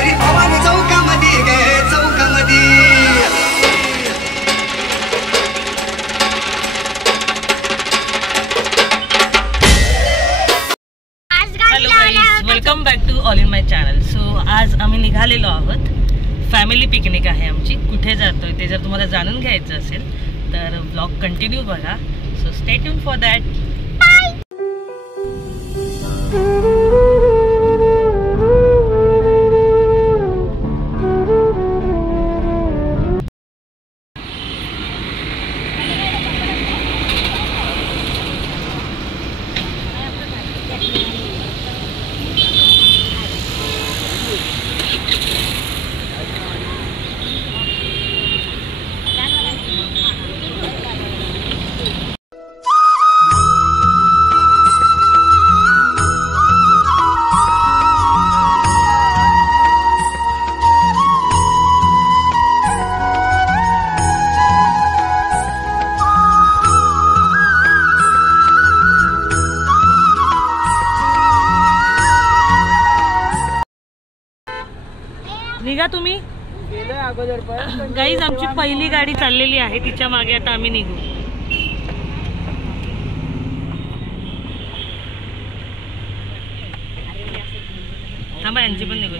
हरी भवानी चौकामध्ये गे चौकामध्ये. Hello guys, welcome back to all in my channel. So आज आम्ही निघालेलो आहोत. फॅमिली पिकनिक आहे आमची. कुठे जातोय ते जर तुम्हाला जाणून घ्यायचं असेल तर ब्लॉग कंटिन्यू बघा. So stay tune for that. निघा तुम्ही. गाईज आमची पहिली गाडी चाललेली आहे, तिच्या मागे आता आम्ही निघू. थांबा, यांची पण निघू.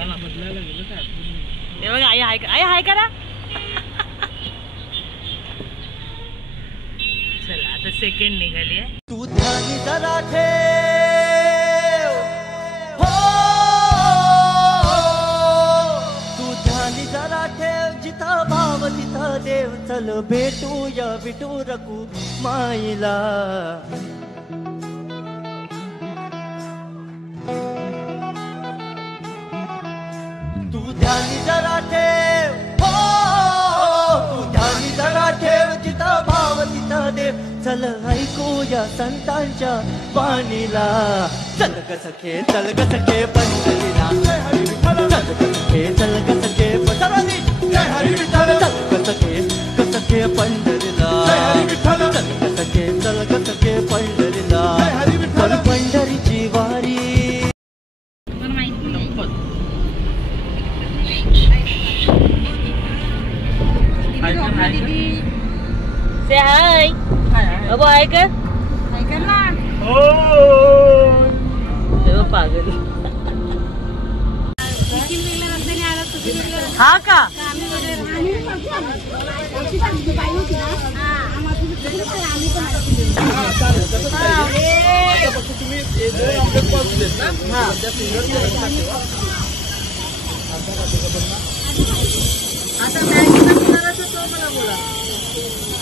हे बघा, आई हाय करा. चला आता सेकंड निघाली आहे. तू ध्यानी जरा ठेव, जरा ठेव, जिथं भाव तिथं देव. चल भेटूया विटू रकू माईला. तू ध्यानी जरा ठेव, तू ध्यानी जरा ठेव, जिथं भाव तिथं देव. चल ऐकूया संतांच्या बाणीला. चल ग सखे, चल ग सखे पंढरीला. चल ग सखे, चल ग सखे पंढरीला. चल ग सखे पंढरीला. चल ग सखे, चल ग सखे पंढरीला. चल पंढरीची वारी. से हाय. अब हाय कर ना. हो पागल. हा का?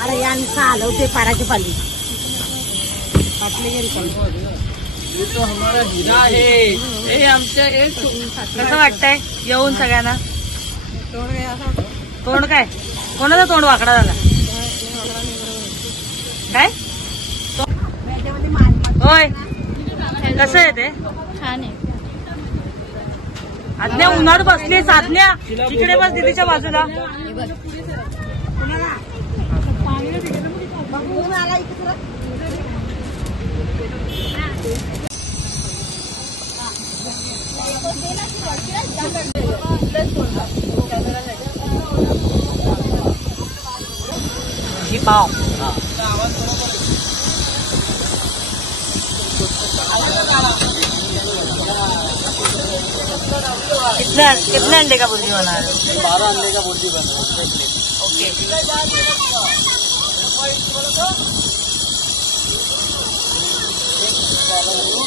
अरे यांचा हलवते पाराची पाली. तो हमारा हिरा है. आमच्या कसं वाटतंय येऊन सगळ्यांना? तोंड काय? कोणाचा तोंड वाकडा झाला काय? होय, कसं आहे ते? छान आहे. आज्ञा उन्हात बसली. साधन्या तिकडे बस दीदीच्या बाजूला. ही पाव कितने अंडे का बुर्जी बना रहे हो? 12 अंडे का बुर्जी बन रहा है. ओके.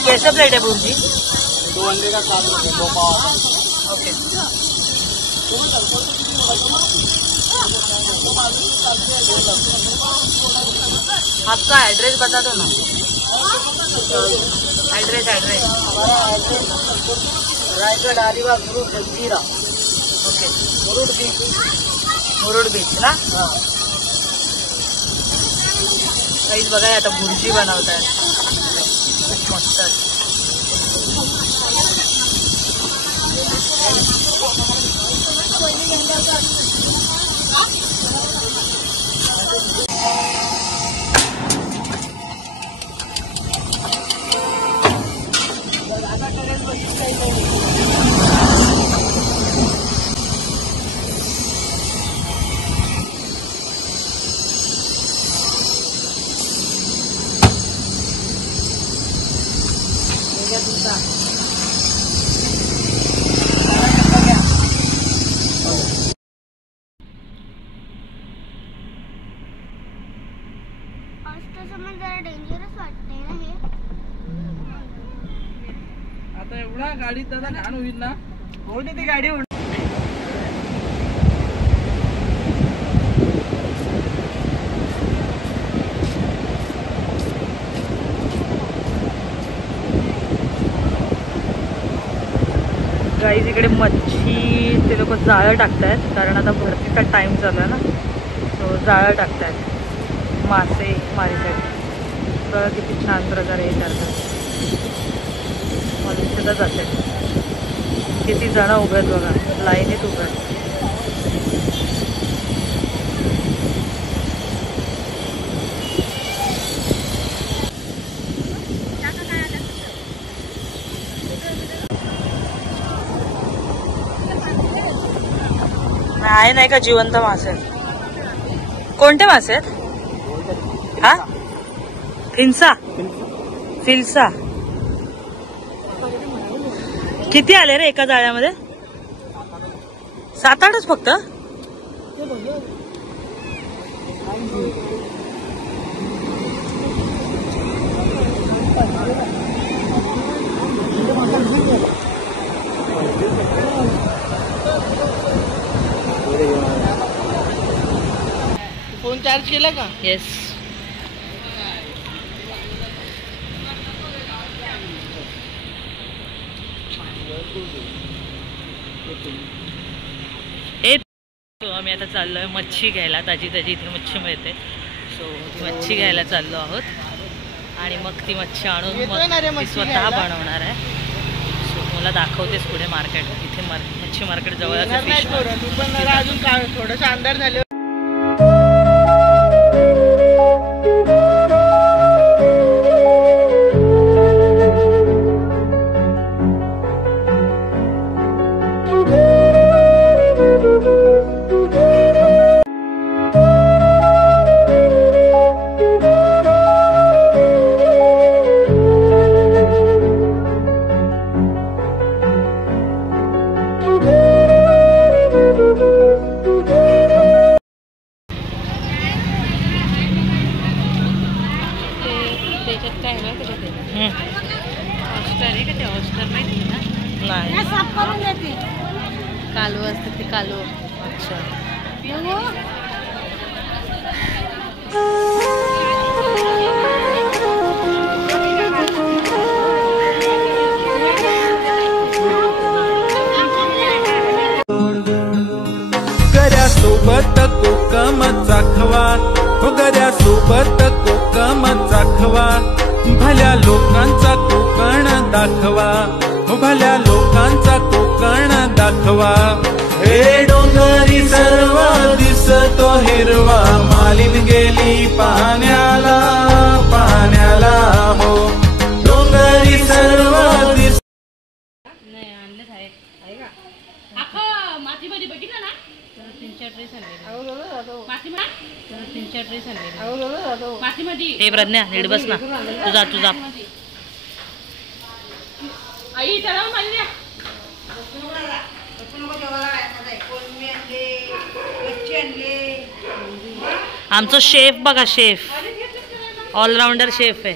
कैसे प्लेट है बुर्जी? 2 अंडे का 7 रुपये, 2 पाव. ओके. आपका एड्रेस बता दो ना. Address Raigad, Alibag, Murud, Janjira. Okay. Murud beach ना. काहीच बघा आता बुर्जी बनवतात. खूप मस्त. गाईज इकडे मच्छी ते लोक जाळं टाकतायत कारण आता भरतीचा टाइम चालू आहे ना, सो जाळं टाकतायत मासे मारीसाठी. बघा किती छान प्रकारे हे करतात. मनुष्यता जाते. किती जण उभे आहेत बघा, लाईनीत उभे आहेत. आहे नाही का जिवंत मासे? कोणते मासे आहेत? हा, फिन्सा फिल्सा. किती आले रे एका जाळ्यामध्ये? 7-8च फक्त. फोन चार्ज केला का? येस. आम्ही आता चाललोय मच्छी घ्यायला. ताजी ताजी इथे मच्छी मिळते, सो ती मच्छी घ्यायला चाललो आहोत आणि मग ती मच्छी आणून मग ती स्वतः बनवणार आहे. सो मला दाखवतेस पुढे मार्केट. इथे मच्छी मार्केट जवळच आहे. अजून थोडंसं अंधार झाले. कालू असते ते कालू. अच्छा. गऱ्यासोबत कोकम चाखवा, गऱ्यासोबत कोकम चाखवा. भल्या लोकांचा कोकण दाखवा, भल्या लोकांचा कोकण दाखवा. हे डोंगरी सर्व दिसतो हिरवा, मालिन गेली पाण्याला पाण्याला. हो डोंगरी सर्व दिस. नाही आणले आहे का? मातीमध्ये बघितलं ना, 3-4 ड्रेस आणले. मातीमध्ये 3-4 ड्रेस आणले मातीमध्ये. हे प्रज्ञा नीट बस ना. तुझा आई त्याला मारल्या. आमचं शेफ बघा, शेफ ऑलराऊंडर शेफ आहे.